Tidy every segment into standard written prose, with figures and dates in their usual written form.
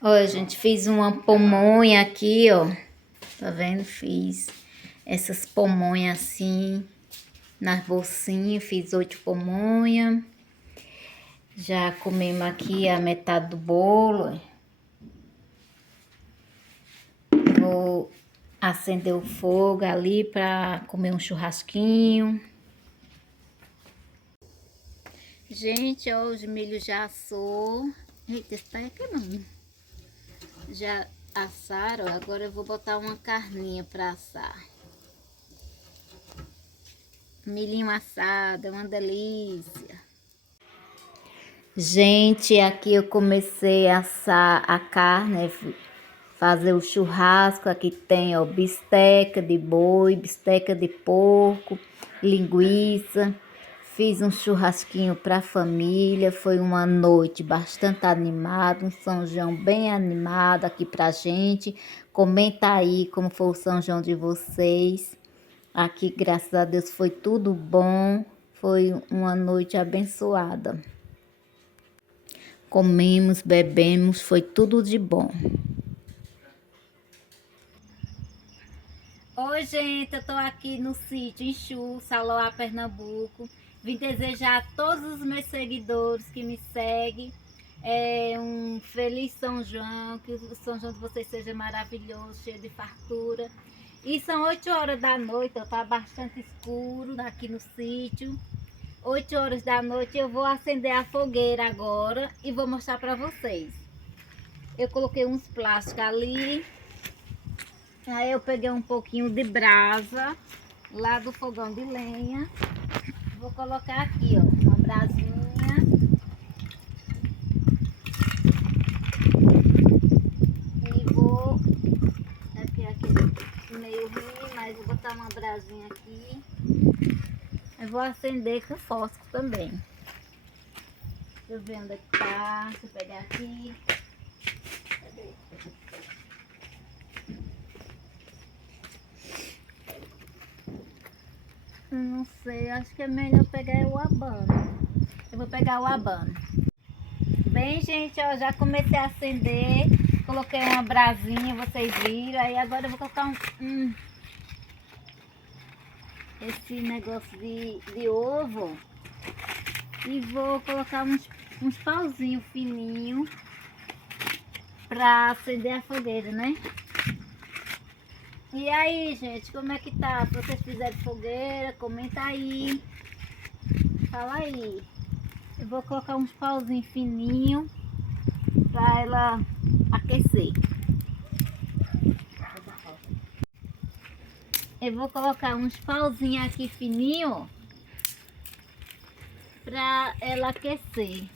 Ó, a gente fez uma pamonha aqui, ó. Tá vendo? Fiz essas pamonhas assim, nas bolsinhas. Fiz 8 pamonhas. Já comemos aqui a metade do bolo. Vou acender o fogo ali pra comer um churrasquinho. Gente, ó, os milhos já assou. Eita, esse tá queimando. Já assaram, agora eu vou botar uma carninha pra assar. Milhinho assado, é uma delícia. Gente, aqui eu comecei a assar a carne, fazer o churrasco. Aqui tem, ó, bisteca de boi, bisteca de porco, linguiça. Fiz um churrasquinho para a família. Foi uma noite bastante animada, um São João bem animado aqui pra gente. Comenta aí como foi o São João de vocês. Aqui, graças a Deus, foi tudo bom. Foi uma noite abençoada. Comemos, bebemos, foi tudo de bom. Oi, gente, eu tô aqui no sítio Exu, Saloá, Pernambuco. Vim desejar a todos os meus seguidores que me seguem um feliz São João, que o São João de vocês seja maravilhoso, cheio de fartura. E são 8 horas da noite, tá bastante escuro aqui no sítio. 8 horas da noite eu vou acender a fogueira agora e vou mostrar para vocês. Eu coloquei uns plásticos ali. Aí eu peguei um pouquinho de brasa lá do fogão de lenha. Vou colocar aqui, ó, uma brasinha. E vou... aqui meio ruim, mas vou botar uma brasinha aqui. Eu vou acender com fósforo também. Deixa eu ver onde é que tá. Deixa eu pegar aqui. Cadê? Não sei, acho que é melhor pegar o abano. Eu vou pegar o abano. Bem, gente, ó, já comecei a acender. Coloquei uma brasinha, vocês viram. Aí agora eu vou colocar esse negócio de ovo. E vou colocar uns pauzinhos fininhos pra acender a fogueira, né? E aí, gente, como é que tá? Se vocês fizerem fogueira, comenta aí. Fala aí. Eu vou colocar uns pauzinhos fininhos pra ela aquecer. Eu vou colocar uns pauzinhos aqui fininhos pra ela aquecer.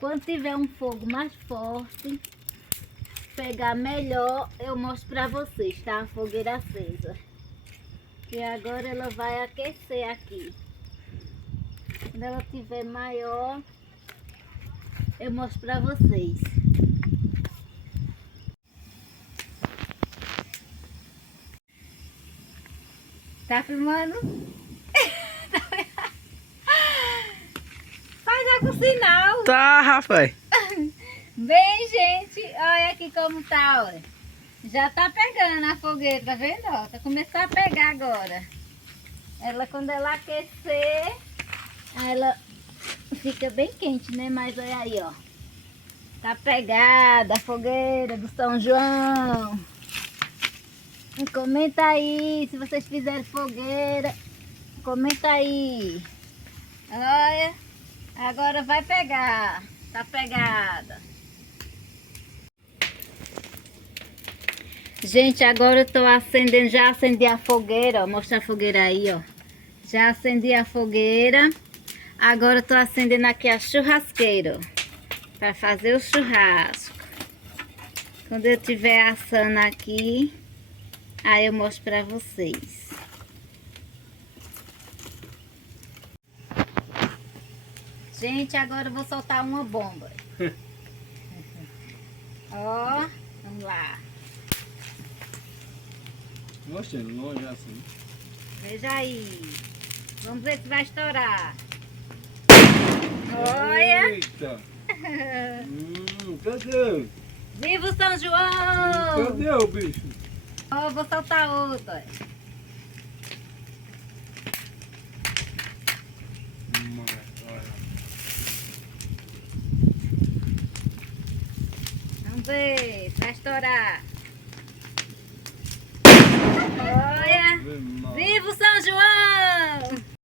Quando tiver um fogo mais forte, pegar melhor, eu mostro pra vocês, tá? A fogueira acesa. E agora ela vai aquecer aqui. Quando ela tiver maior, eu mostro pra vocês. Tá filmando? Faz algum sinal. Tá, rapaz. Bem, gente, olha aqui como tá, olha. Já tá pegando a fogueira, tá vendo? Ó, tá começando a pegar agora. Ela, quando ela aquecer, ela fica bem quente, né? Mas olha aí, ó. Tá pegada a fogueira do São João. Comenta aí se vocês fizerem fogueira. Comenta aí. Olha, agora vai pegar. Tá pegada. Gente, agora eu tô acendendo, já acendi a fogueira, ó. Mostra a fogueira aí, ó. Já acendi a fogueira. Agora eu tô acendendo aqui a churrasqueira, ó, para fazer o churrasco. Quando eu tiver assando aqui, aí eu mostro para vocês. Gente, agora eu vou soltar uma bomba. Ó, vamos lá. Mostrando longe assim. Veja aí. Vamos ver se vai estourar. Olha. Eita. Cadê? Viva o São João! Cadê o bicho? Ó, vou soltar outro. Ó. Olha. Vamos ver, vai estourar. Olha! Viva o São João!